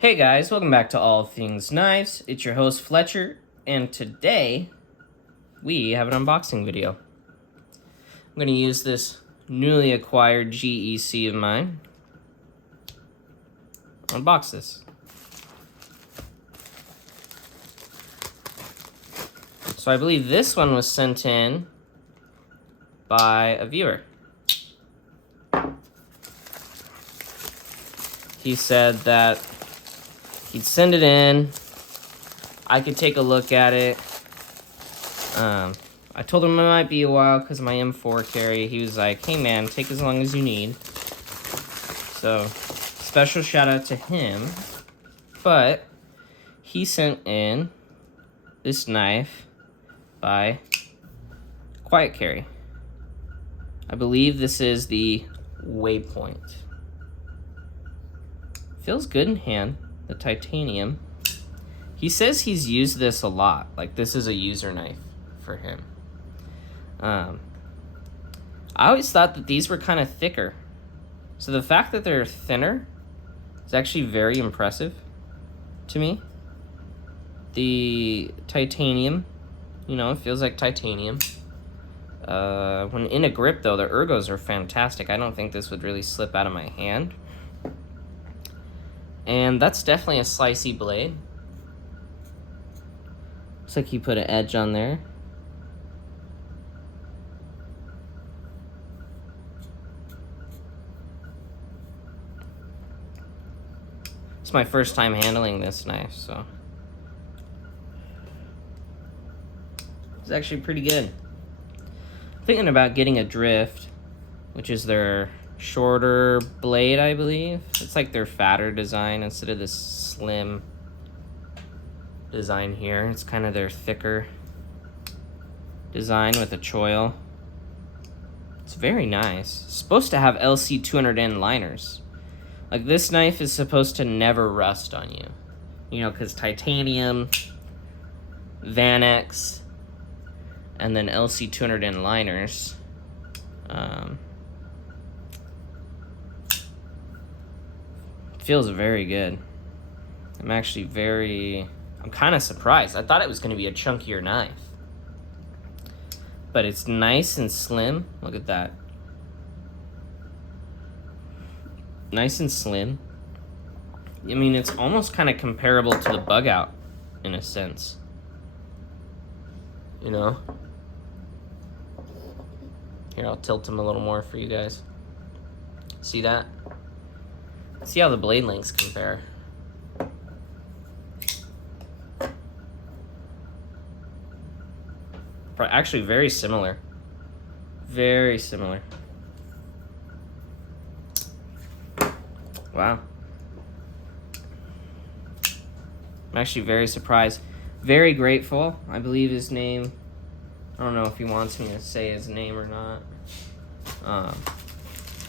Hey guys, welcome back to All Things Knives. It's your host Fletcher, and today we have an unboxing video. I'm going to use this newly acquired GEC of mine. Unbox this. So I believe this one was sent in by a viewer. He said that he'd send it in, I could take a look at it. I told him it might be a while because my M4 carry. He was like, hey man, take as long as you need. So, special shout out to him. But, he sent in this knife by Quiet Carry. I believe this is the Waypoint. Feels good in hand. The titanium. He says he's used this a lot. Like, this is a user knife for him. I always thought that these were kind of thicker. So the fact that they're thinner is actually very impressive to me. The titanium, you know, it feels like titanium. When in a grip, though, the ergos are fantastic. I don't think this would really slip out of my hand. And that's definitely a slicey blade. Looks like he put an edge on there. It's my first time handling this knife, so it's actually pretty good. I'm thinking about getting a drift, which is their shorter blade, I believe. It's like their fatter design instead of this slim design here. It's kind of their thicker design with a choil. It's very nice. It's supposed to have LC200N liners. Like, this knife is supposed to never rust on you. You know, because titanium, Vanex, and then LC200N liners. Feels very good. I'm kind of surprised. I thought it was going to be a chunkier knife. But it's nice and slim. Look at that. Nice and slim. I mean, it's almost kind of comparable to the Bug Out in a sense. You know? Here, I'll tilt him a little more for you guys. See that? See how the blade lengths compare. Actually, very similar. Very similar. Wow. I'm actually very surprised. Very grateful. I believe his name. I don't know if he wants me to say his name or not.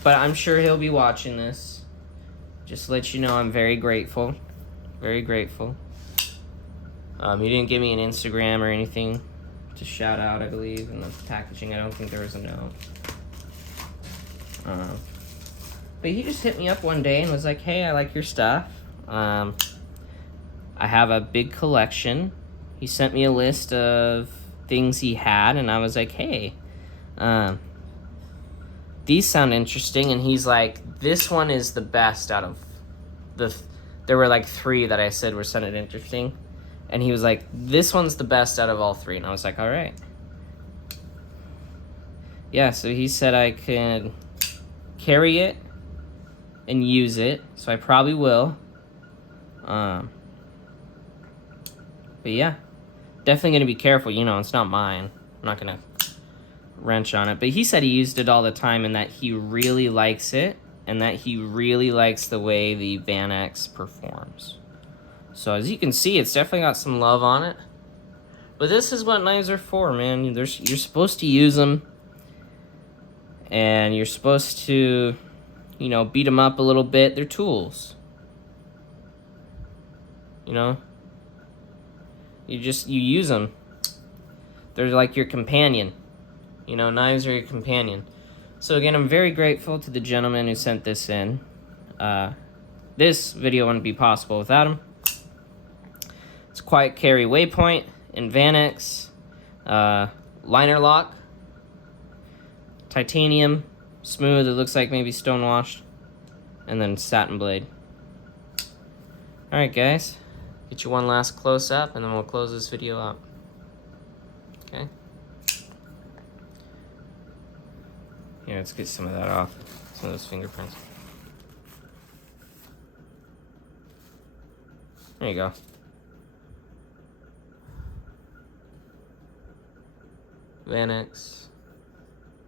But I'm sure he'll be watching this. Just to let you know, I'm very grateful. Very grateful. He didn't give me an Instagram or anything to shout out, I believe, in the packaging. I don't think there was a note. But he just hit me up one day and was like, hey, I like your stuff. I have a big collection. He sent me a list of things he had, and I was like, hey, these sound interesting. And he's like, this one is the best out of there were like 3 that I said were sounded interesting. And he was like, this one's the best out of all 3. And I was like, all right. Yeah, so he said I could carry it and use it. So I probably will. But yeah. Definitely going to be careful. You know, it's not mine. I'm not going to wrench on it. But he said he used it all the time and that he really likes it. And that he really likes the way the Vanex performs. So as you can see, it's definitely got some love on it. But this is what knives are for, man. You're supposed to use them. And you're supposed to, you know, beat them up a little bit. They're tools. You know? You use them. They're like your companion. You know, knives are your companion. So again, I'm very grateful to the gentleman who sent this in. this video wouldn't be possible without him. It's quiet carry Waypoint in Vanex, liner lock, titanium, smooth, it looks like maybe stone washed, and then satin blade. Alright guys, get you one last close up and then we'll close this video out. Okay. Here, let's get some of that off, some of those fingerprints. There you go. Vanex.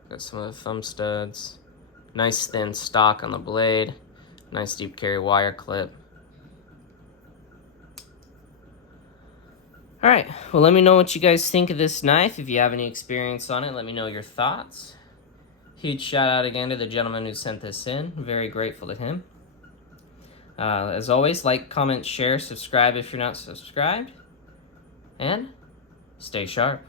Got some of the thumb studs. Nice thin stock on the blade. Nice deep carry wire clip. Alright, well let me know what you guys think of this knife. If you have any experience on it, let me know your thoughts. Huge shout out again to the gentleman who sent this in. I'm very grateful to him. As always, like, comment, share, subscribe if you're not subscribed. And stay sharp.